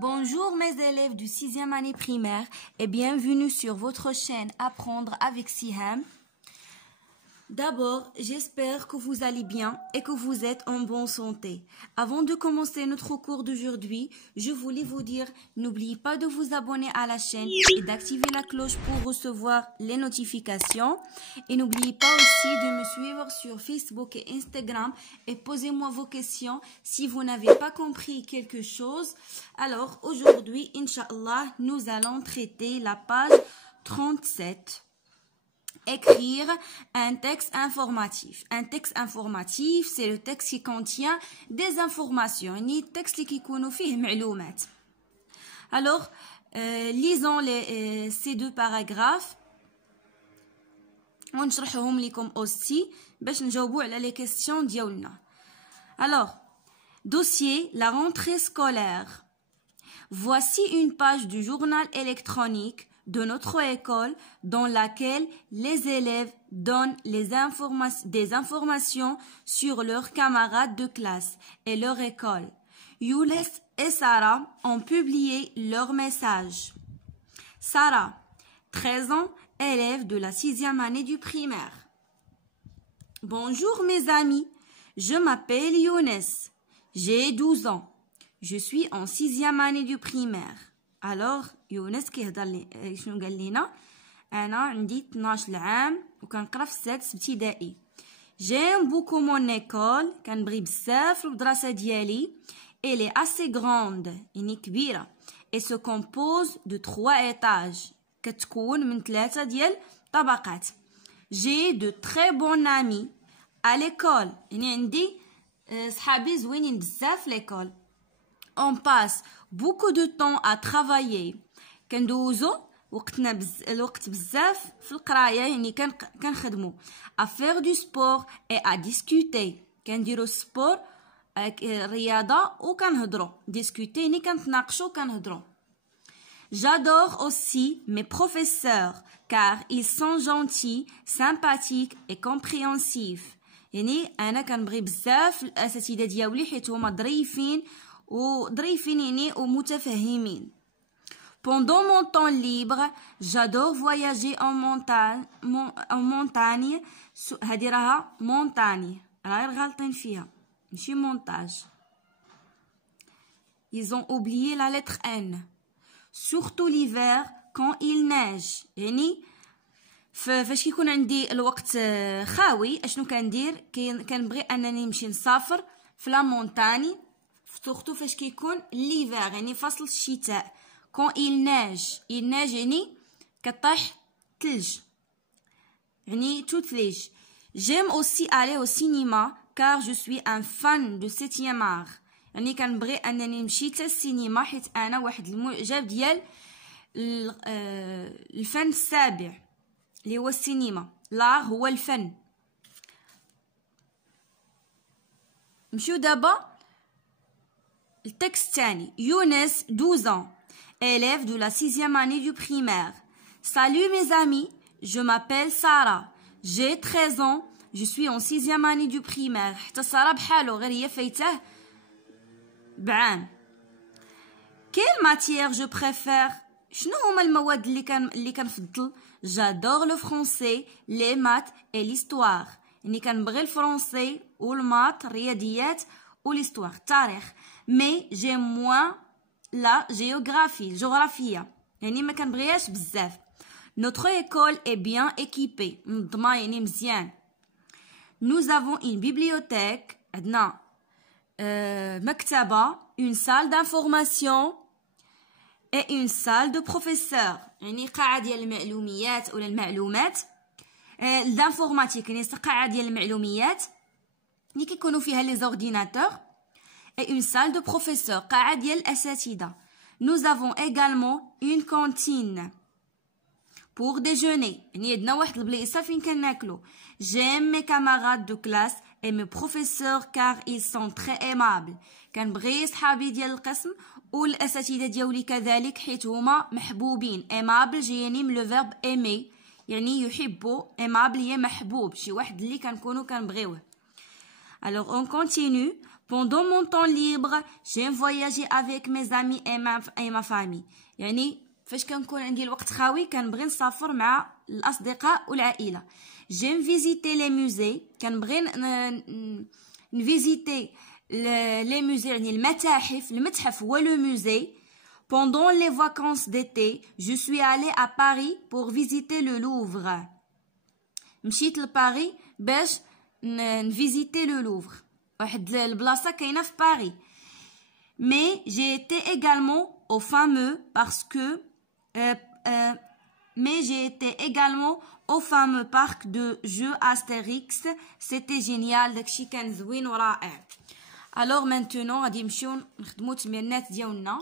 Bonjour mes élèves du 6e année primaire et bienvenue sur votre chaîne Apprendre avec Siham. D'abord, j'espère que vous allez bien et que vous êtes en bonne santé. Avant de commencer notre cours d'aujourd'hui, je voulais vous dire, n'oubliez pas de vous abonner à la chaîne et d'activer la cloche pour recevoir les notifications. Et n'oubliez pas aussi de me suivre sur Facebook et Instagram et posez-moi vos questions si vous n'avez pas compris quelque chose. Alors, aujourd'hui, Inch'Allah, nous allons traiter la page 37. Écrire un texte informatif. Un texte informatif, c'est le texte qui contient des informations. يعني texte qui يكونوا فيه معلومات. Alors, lisons ces deux paragraphes. ونشرحهم لكم aussi باش نجاوبوا على les questions ديالنا. Alors, dossier la rentrée scolaire. Voici une page du journal électronique de notre école dans laquelle les élèves donnent des informations sur leurs camarades de classe et leur école. Younes et Sarah ont publié leur message. Sarah, 13 ans, élève de la 6e année du primaire. Bonjour mes amis, je m'appelle Younes, j'ai 12 ans, je suis en 6e année du primaire. Alors يونس كيهضر لي شنو قال لينا انا عندي 12 عام وكنقرا في السادس ابتدائي. j'aime beaucoup mon école كنبغي بزاف المدرسه ديالي. elle est assez grande يعني كبيره et se compose de 3 étages كتكون من 3 ديال طبقات. j'ai de très bons amis à l'école يعني عندي صحابي زوينين بزاف في l'école. on passe beaucoup de temps à travailler. كندوزو الوقت بزاف في القرايه يعني كنخدمو. à faire du sport et à discuter. كنديرو سبور رياضه وكنهضرو. discuter يعني كنتناقشو كنهضرو. j'adore aussi mes professeurs car ils sont gentils, sympathiques et compréhensifs. يعني انا كنبغي بزاف الاساتذه ديالي حيت هما ظريفين يعني ومتفهمين. Pendant mon temps libre, j'adore voyager en montagne. هذه راها montagne. غير غالطين فيها. ماشي montage. Ils ont oublié la lettre N. Surtout l'hiver quand il neige. يعني فاش كيكون عندي الوقت خاوي اشنو كندير؟ كنبغي انني نمشي نسافر في لا مونتاني. surtout فاش كيكون l'hiver يعني فصل الشتاء. quand il neige يعني كطيح ثلج يعني تثلج. j'aime aussi aller au cinéma car je suis un fan de 7e art. يعني كنبغي انني نمشي حتى السينما حيت انا واحد المعجب ديال الفن السابع اللي هو السينما. l'art هو الفن. نمشيو دابا التكست الثاني. يونس 12 ans, élève de la 6e année du primaire. Salut mes amis, je m'appelle Sarah. J'ai 13 ans, je suis en 6e année du primaire. حتى سارة بحالو غير هي فايته بعام. Quelle matière je préfère? شنو هما المواد اللي كنفضل؟ J'adore le français, les maths et l'histoire. يعني كنبغي الفرنسي والمات الرياضيات والhistoire التاريخ. mais j'aime moins la géographie يعني ما كنبغيهاش بزاف. notre école est bien équipée منظمه يعني مزيان. nous avons une bibliothèque عندنا مكتبه une salle d'information et une salle de professeur يعني قاعه ديال المعلومات ولا المعلومات. l'informatique يعني قاعه ديال المعلومات اللي كيكونوا فيها لي زورديناتور. et une salle de professeur قاعة ديال الأساتذة. nous avons également une cantine pour déjeuner يعني عندنا واحد البلايصة فين كناكلو. j'aime mes camarades de classe et mes professeurs car ils sont très aimables. كنبغي صحابي ديال القسم والأساتذة ديالي كذلك حيت هما محبوبين. aimable جايين من لو فيرب aimer يعني يحبوا. aimable هي محبوب شي واحد اللي كنكونوا كنبغيوه. alors on continue. Pendant mon temps libre, j'aime voyager avec mes amis et ma famille. يعني فاش كنكون عندي الوقت خاوي كنبغي نسافر مع الأصدقاء والعائلة. J'aime visiter les musées. كنبغي نفيزيتي les musées يعني المتحف هو le musée. Pendant les vacances d'été, je suis allée à Paris pour visiter le Louvre. مشيت لباريس باش نفيزيتي لو لوفر. واحد البلاصه كاينه في باريس. Mais j'ai été également au fameux parc de jeux Astérix. C'était génial. داكشي كان زوين ورائع. Alors maintenant غادي نمشيو نخدمو التمرينات ديالنا.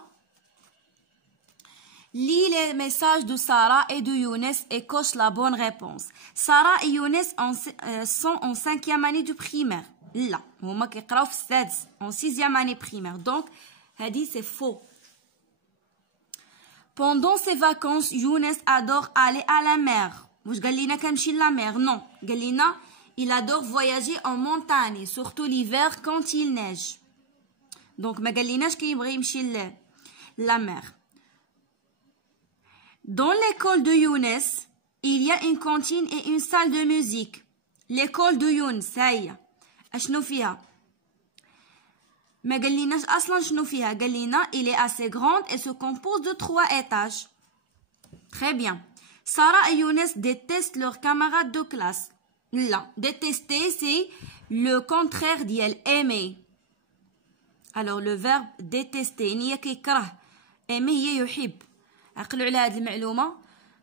Lis les messages de Sarah et de Younes et coche la bonne réponse. Sarah et Younes sont en 5e année de primaire. لا هما كيقراو في السادس en 6e année primaire. Donc هادي c'est faux. Pendant ses vacances, Younes adore aller à la mer. واش قال لينا كنمشي لا mer? Non. قال لينا il adore voyager en montagne, surtout l'hiver quand il neige. Donc ما قال ليناش كيبغي يمشي la mer. Dans l'école de Younes, il y a une cantine et une salle de musique. L'école de Younes هي اشنو فيها؟ ما قال ليناش اصلا شنو فيها. قال لينا il est assez grande et se compose de 3 étages. Très bien. Sarah et Younes détestent leurs camarades de classe. لا détester c'est le contraire ديال aimer. Alors le verbe détester يعني كيكره. aimer هي يحب. عقلوا على هذه المعلومه.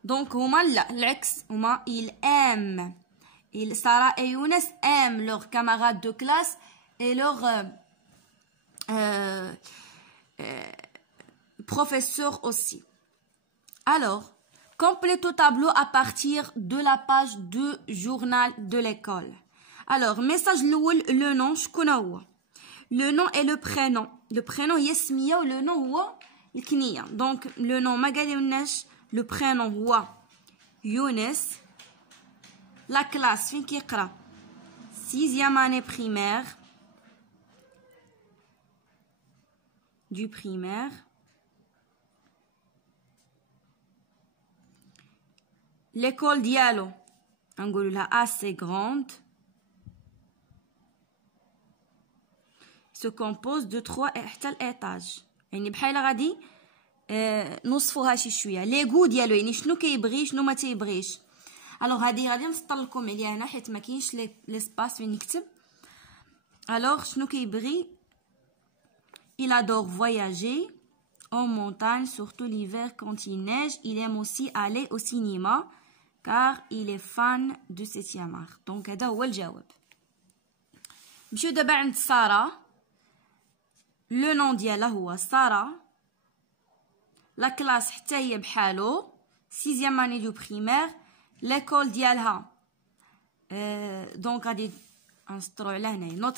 دونك هما لا العكس هما il aime. Sarah et Younes aiment leurs camarades de classe et leurs professeurs aussi. Alors complète au tableau à partir de la page 2 journal de l'école. Alors message الاول le nom شكون هو؟ le nom et le prénom. le prénom هي السميه و le nom هو الكنيه. دونك le nom ما قالولناش. le prénom هو يونس. la classe فين كيقرا 6e année primaire du primaire. l'école ديالو نقولوا لها assez grande se compose de 3 حتى الاتاج. يعني بحال غادي نوصفوها شي شويه. لي غو ديالو يعني شنو كيبغي شنو ما تيبغيش. الوغ هادي غادي نسطر لكم عليها هنا حيت ما كاينش ليسباس فين نكتب. الوغ شنو كيبغي؟ il adore voyager en montagne surtout l'hiver quand il neige. il aime aussi aller au cinéma car il est fan de 7e art. دونك هذا هو الجواب. نمشيو دابا عند ساره. لو نون ديالها هو ساره. لا كلاس حتى هي بحالو 6e année du primaire. l'école ديالها دونك غادي نسطرو على هنايا.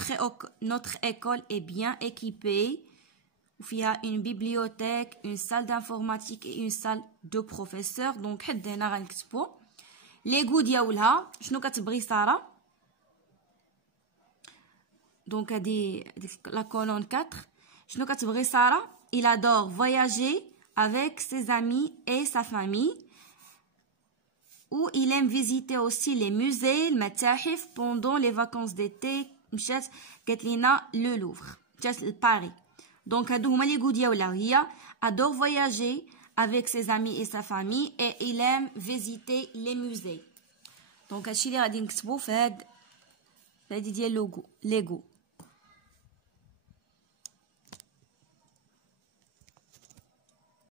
notre école est bien équipée وفيها une bibliothèque, une salle d'informatique et une salle de professeurs. دونك حد هنا غنكتبو لي غو ديالها شنو كتبغي ساره. دونك هادي لا كولون 4 شنو كتبغي ساره؟ il adore voyager avec ses amis et sa famille. Ou il aime visiter aussi les musées, المتاحف. pendant les vacances d'été مشات قالت لينا لو لوفر مشات لباريس. دونك هادو هما لي غو ديالها. هي adore voyager avec ses amis et sa famille et il aime visiter les musées. دونك هادشي اللي غادي نكتبو في هاد ديال لوغو ليغو.